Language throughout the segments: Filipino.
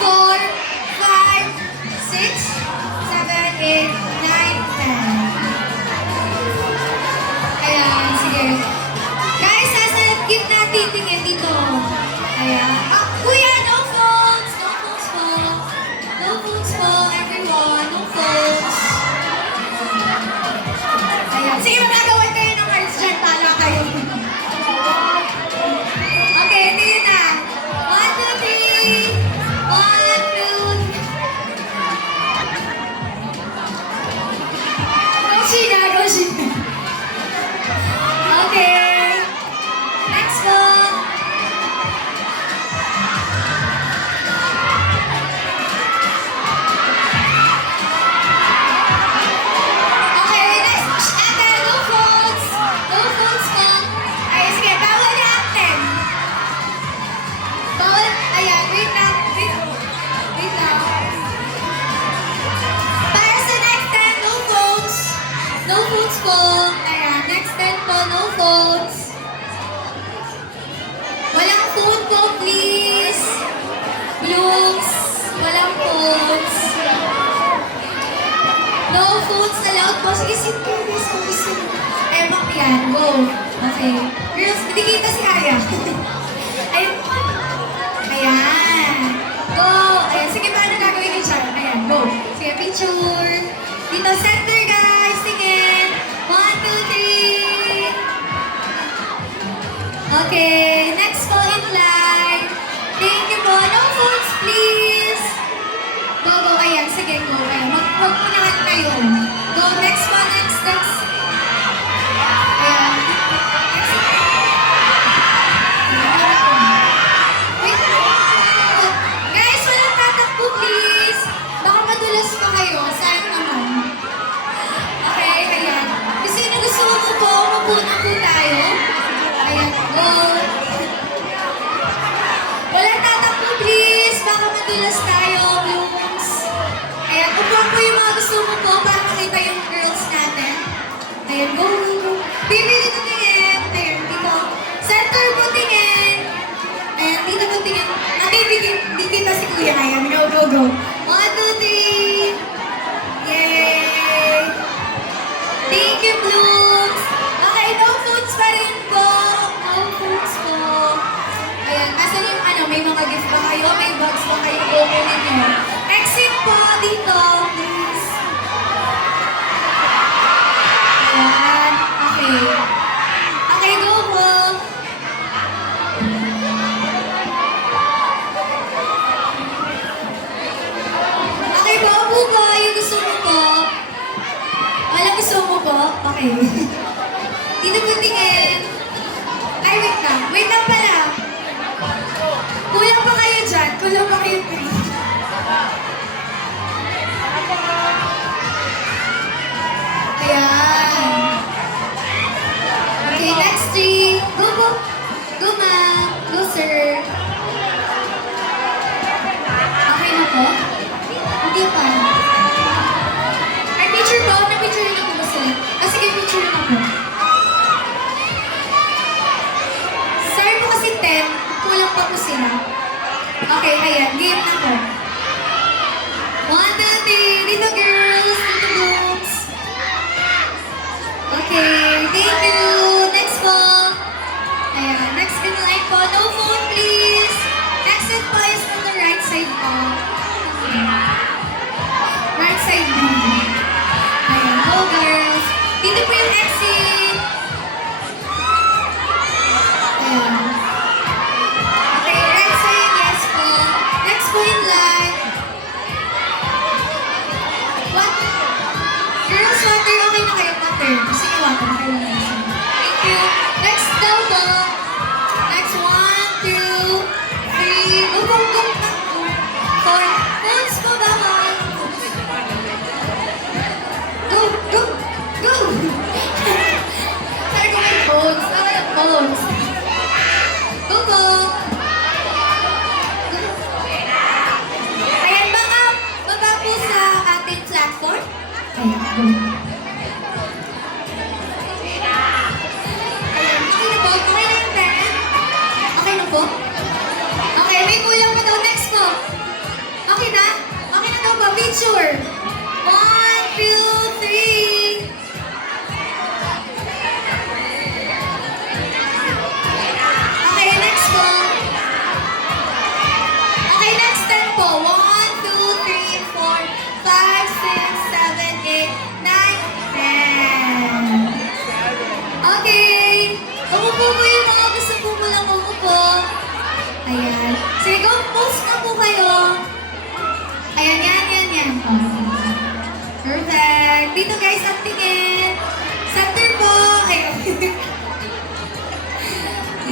4, 5, 6, 7, 8, 9, 10. Ayan, sige. Guys, nasa gitna titingin dito. Ayan. Ah, kuya, no phones! No phones po. No phones po, everyone. No phones. Ayan. Sige, magagawan kayo ng cards dyan. Tala kayo. Okay, ito yun na. 1, 2, 3. 1, 2. Go, Sheena. Go, Sheena. Okay. Next one. Okay, next. Ate, no phones. No phones po. Ay, sige, bawal na actin. Bawal, ayan, wait lang. Wait lang. Para sa next 10, no phones. No phones po. Ayan, next 10 po, no phones. Walang phone po, please. Blooms. Walang phones. No phones allowed po. Sige, sit kayo, guys. Kung gusto mo. Ayan, yan. Go. Okay. Girls, hindi kita si Kaya. Ayan. Ayan. Go. Ayan. Sige, paano gagawin niyo siya? Ayan, go. Sige, picture. Dito, center, guys. Sige. 1, 2, 3. Okay. Next po in line. Thank you po. No phones, please. Go, go. Ayan. Sige, go. Ayan. Magpunahan kayo. Go. Next po. Next. Ayan. Wait. Guys, walang tatakbo, please. Baka madulas pa kayo. Sayang naman. Okay, ayan. Kasi gusto mo po, mapuna po tayo. Ayan, go. Walang tatakbo, please. Baka madulas tayo, blooms. Ayan, upuan po yung mga gusto mo po para makita yung girls natin. Ayan, go. Baby, dito tingin. Ayan, dito. Center po tingin. Ayan, dito po tingin. Hindi kita si Kuya. Ayan, go, go, go. 1, 2, 3. Yay! Thank you, blooms. Okay, no phones pa rin po. No phones po. Ayan, nasa yung may mga gift ba kayo? May bags ba kayo? Go po ninyo. Exit po dito, please. Ayan, okay. Okay, go po. Okay po, upo po. Yung gusto mo po. Wala gusto mo po? Okay. Dito po tingin. Ay, wait lang. Wait lang pala. Kulang pa kayo dyan. Kulang pa kayo 3. Ayan. Okay, next 3. Go po. Go, ma'am. Go, sir. Okay na po? Hindi pa. Ay, picture po. Na-picture na po ba sila? Ah, sige, picture na po. Sorry po kasi 10. Kulang pa po sila. Okay, ayan. Game na po. 1, 2, 3. Dito, girls. Dito, blooms. Okay, thank you. Next po. Ayan, next in line po. No phone, please. Next set po is on the right side po. Right side po. Ayan, go girls. Dito po yung exit. Ayan. Okay, right side, yes po. Next po in line. What? Girls, water, okay na kayo, water. Sige, water, okay lang na. Thank you. Next daw po. Next, 1, 2, 3. Go, go, go. 4. Phones po ba mo? Go, go, go. Sorry ko may phones. Tama yung phones. Go, go. Ayan, baba po sa ating platform. Ayan, go.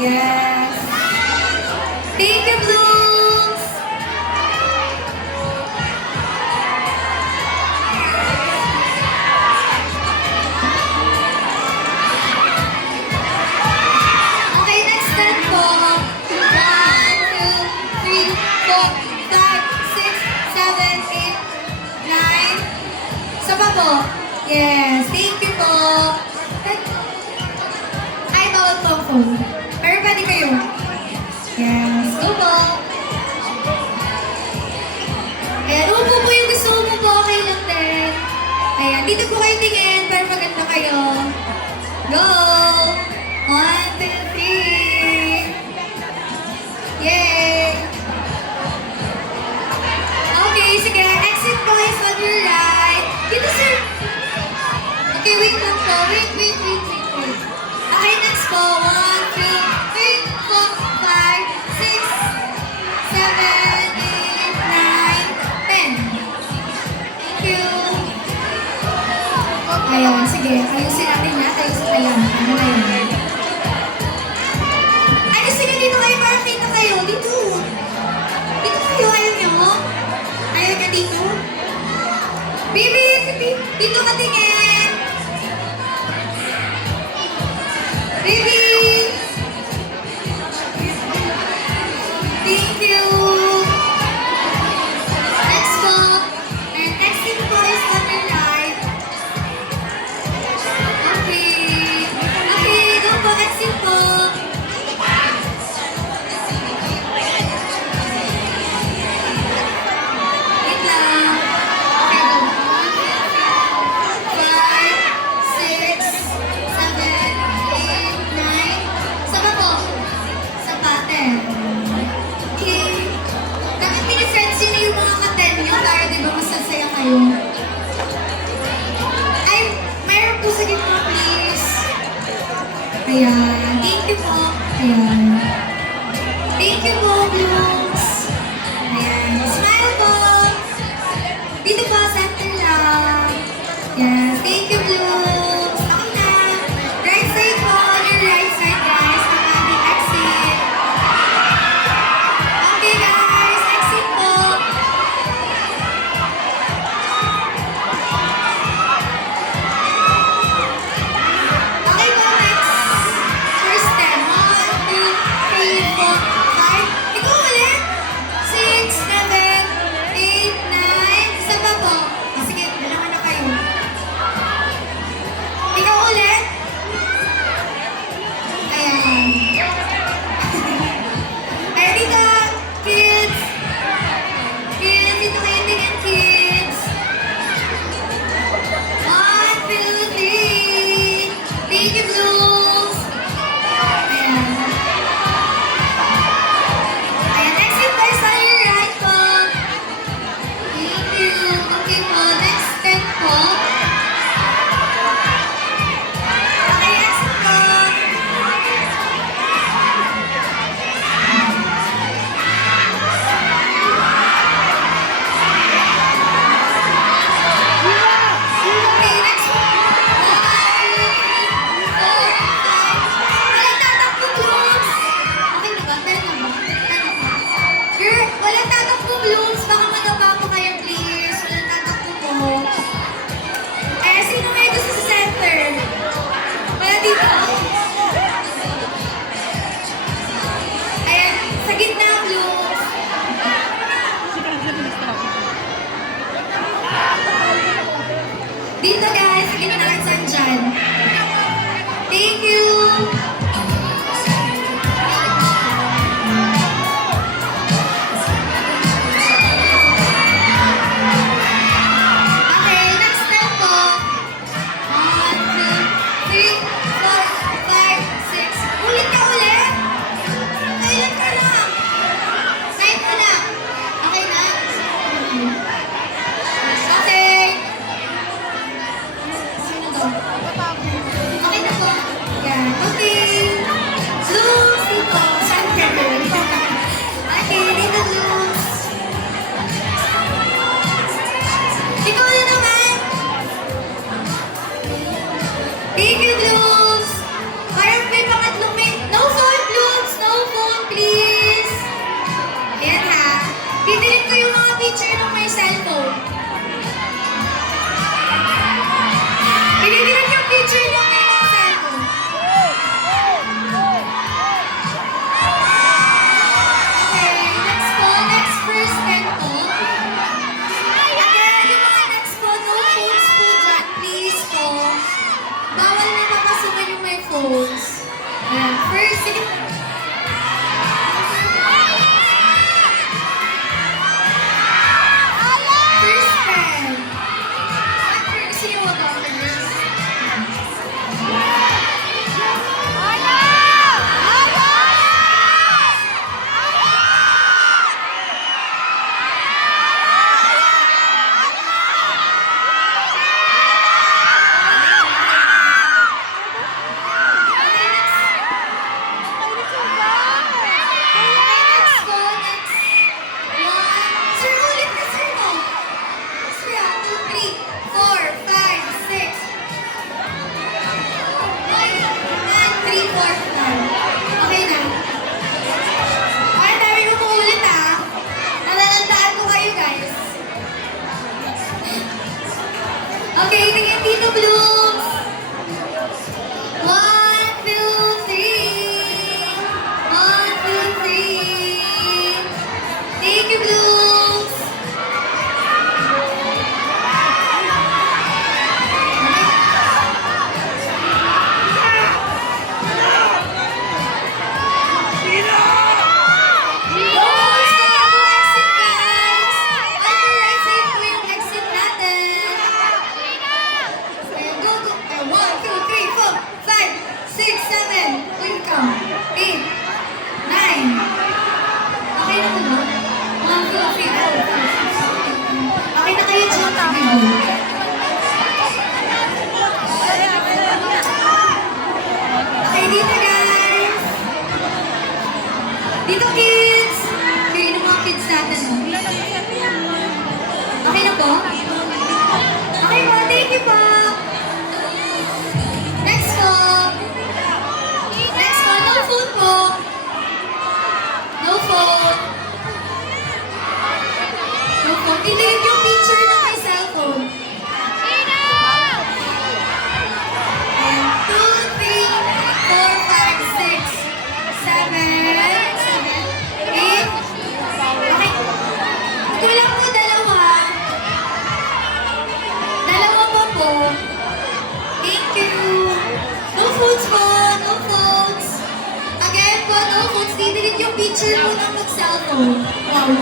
Yes. Thank you, Blooms. Okay, next step po. 1, 2, 3, 4, 5, 6, 7, 8, 9. Isa pa po. Yes, thank you po. Ay, bawal po ang phone. Pero pwede kayo. Yes, go po. Ayan, upo po yung gusto mo po. Okay lang din. Ayan, dito po kayo tingin para maganda kayo. Go! 1, 2, 3. Yay! Okay, sige. Exit po is on your right. Dito, sir. Okay, wait lang po. Wait. Okay, next po. 1, 2, 3, 4, 5, 6, 7, 8, 9, 10. Thank you. Ayan, sige. Ayusin natin lahat. Ayusin kayo. Ano na yun? Ay, gusto nyo dito kayo para kita kayo. Dito. Dito kayo. Ayaw nyo? Ayaw nyo dito? Baby, dito ka tingin. Baby. Thank you. Next po. And exit po is on the right. Okay. Okay, go po. Exit po. Wait lang. Okay, go. 5, 6, 7, 8, 9. Saba po. Sapaten. Okay. Dapat mini-friendsin na yung mga katen nyo para di ba masasaya kayo. Ay, mayroon po sa gitna, please. Ayan. Thank you po. Ayan. Thank you po, Blooms. Ayan. Smile po. Dito po, center lang. Yes. Thank you, Blooms. Okay na. Right side po. On your right side, guys. Ang ating exit. Okay, guys. Exit po. Okay po, next. First step. 1, 2, 3, 4, 5. Ikaw ulit. 6, 7, 8, 9. Isa pa po. O, sige, dalawa na kayo. Ikaw ulit. Ayan. Ayan, dito. Kids. Kids, dito kayo tingin, kids. 1, 2, 3. Thank you, Blooms. Ayan. Ayan, exit guys on your right po. Thank you. Okay po, next step po. Okay, exit po. Okay, next po. 1, 2, 3, 4, 5. Walang tatakbo, Blooms. Okay na ba? Meron na ba? Girl, walang tatakbo, Blooms. Baka madapa po kayo, please. Walang tatakbo po. Eh, sino may gusto sa center? Wala dito. Ayan, sa gitna, Blooms. Dito, guys. Sa gitna at saan dyan. Thank you. Okay, next step po. 1, 2, 3, 4, 5, 6. Ulit ka ulit. Kailan ka lang? Side ka lang. Okay na? Okay. picture ng may cellphone. Pilitin yung picture ng may cellphone. Okay, next po. Next first and po. Again, yung mga next po, no phones po dyan. Please po. Bawal na papasukan yung may phones. Ayan, first, sige. First friend. Gusto niyo mag-orders? Next po, next. One. Sir, ulit na sir, no? Sir, 2, 3, 4, 5, 6. 3, 4, 5. Okay na. Ay, dami mo po ulit ah. Nalalandaan ko kayo guys. Okay, tingin dito, Blooms. 1, 2, 3. 1, 2, 3. Thank you, Blooms. Blooms, kaya po exit, guys. On the right side po yung exit natin. Ayan, go, go. 1, 2, 3, 4, 5, 6, 7. Please count. 8, 9. Okay na po ba? 1, 2, 3, 4, 5, 6, 7. Okay na kayo dyan, Bibo. Okay, dito guys. Dito kids. Okay, yung mga kids natin. Okay na po? Okay po, thank you po. Next po. Next po, no phone po. No phone. No phone. Titigil yung picture ng may cellphone. And 2, 3, 4, 5, 6, 7, 8. Okay. Kulang po dalawa. Dalawa pa po. Thank you. No phones po. No phones. Again po, no phones. Didelete yung picture po ng mag-cellphone. Wow.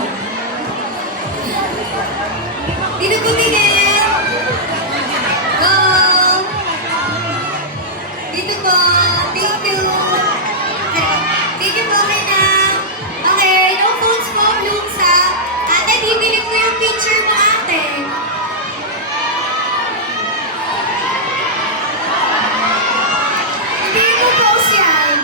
Dito po tingin. Go. Dito po. Thank you. Okay. Thank you po. Okay na. Okay. No phones po. Blooms ha. Ate, didelete ko yung picture mo ate. Hindi mo post yan.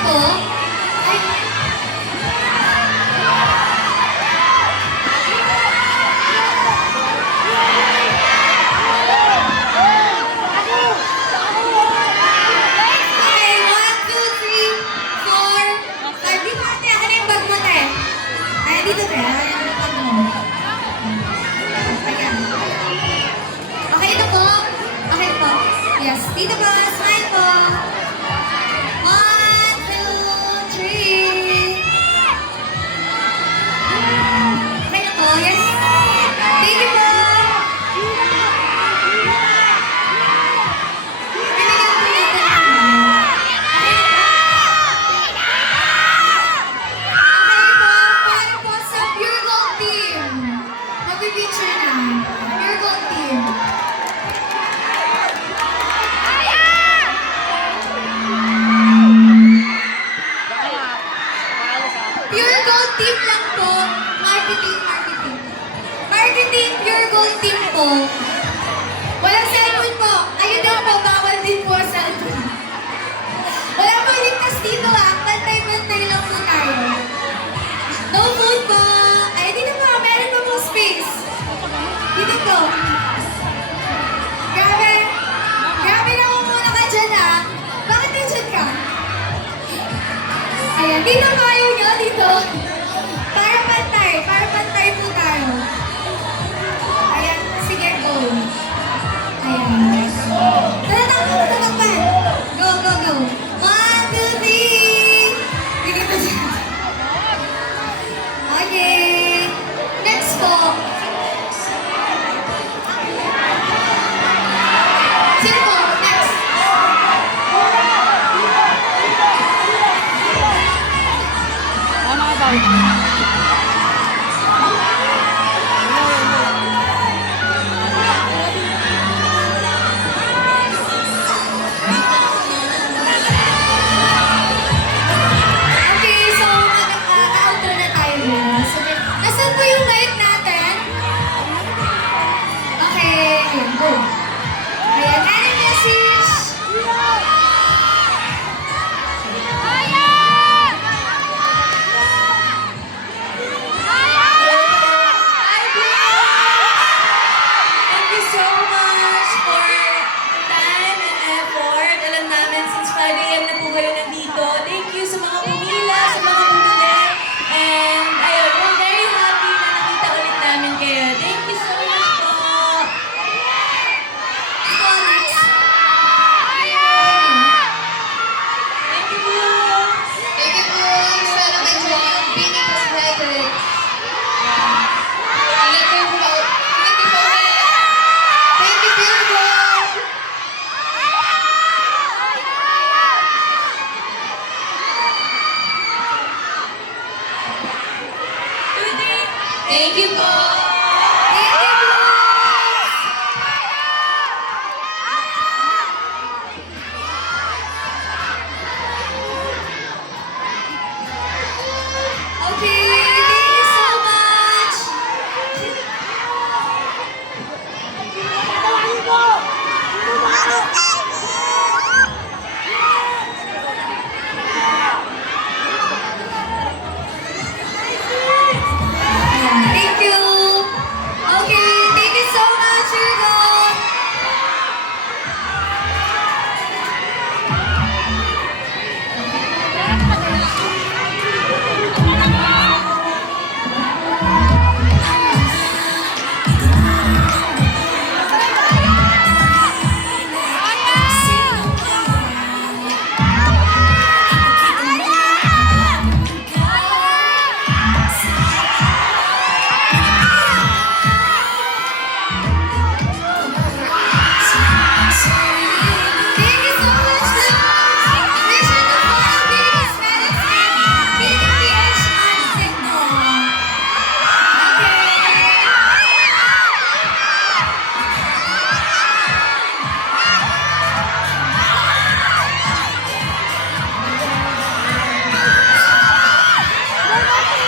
po. Ay, okay, 1, 2, 3, 4, 5. Dito ate, ano yung bag mo te? Ay, dito te. Ano yung bag mo? Ayan. Okay, ito po. Okay po. Yes, dito po. Smile po. 1, 2, 3. Okay na po. Yes. Thank you po. Binigyan po natin ang okay po. Para po sa Pure Gold Team. Mag-picture na. Pure Gold Team. Pure Gold Team lang po. Marketing, marketing. Marketing, Pure Gold Team po. Walang cellphone po. Ayun din po, bawal din po ang cellphone. Wala po ligtas dito ah. Pantay-pantay lang po tayo. No phone po. Ay, dito po. Meron pa po space. Dito po. Grabe. Grabe na muna ka dyan ah. Bakit nandiyan ka? Ayan, dito po ayaw nyo, dito. Para pantay po tayo. Ayan, sige, go. Ayan. Tatakpan. Go, go, go. 1, 2, 3. Dito po siya. Okay. Next po. Sino po? Next. Okay, so outro na tayo. So, nasaan po yung mic natin? Okay, ayan, go. Ayan, any message? Thank you so much for time and effort. Alam namin, since 5 a.m. na po kayo nandito. Thank you sa mga pumila, sa mga bumili. And ayun, we're very happy na nakita ulit namin kayo. Thank you so much po. Ito, next. Thank you po. Thank you po. Sana may join. Pini po sa record. Ingat kayo po. Ingat kayo po. Thank you, Pure Gold. Thank you po. Thank you, Blues. Okay, thank you so much. Thank you. Okay, thank you so much, Hugo. Thank you so much, Blues. Make sure to follow Phoenix Medicine, PH on TikTok. Okay.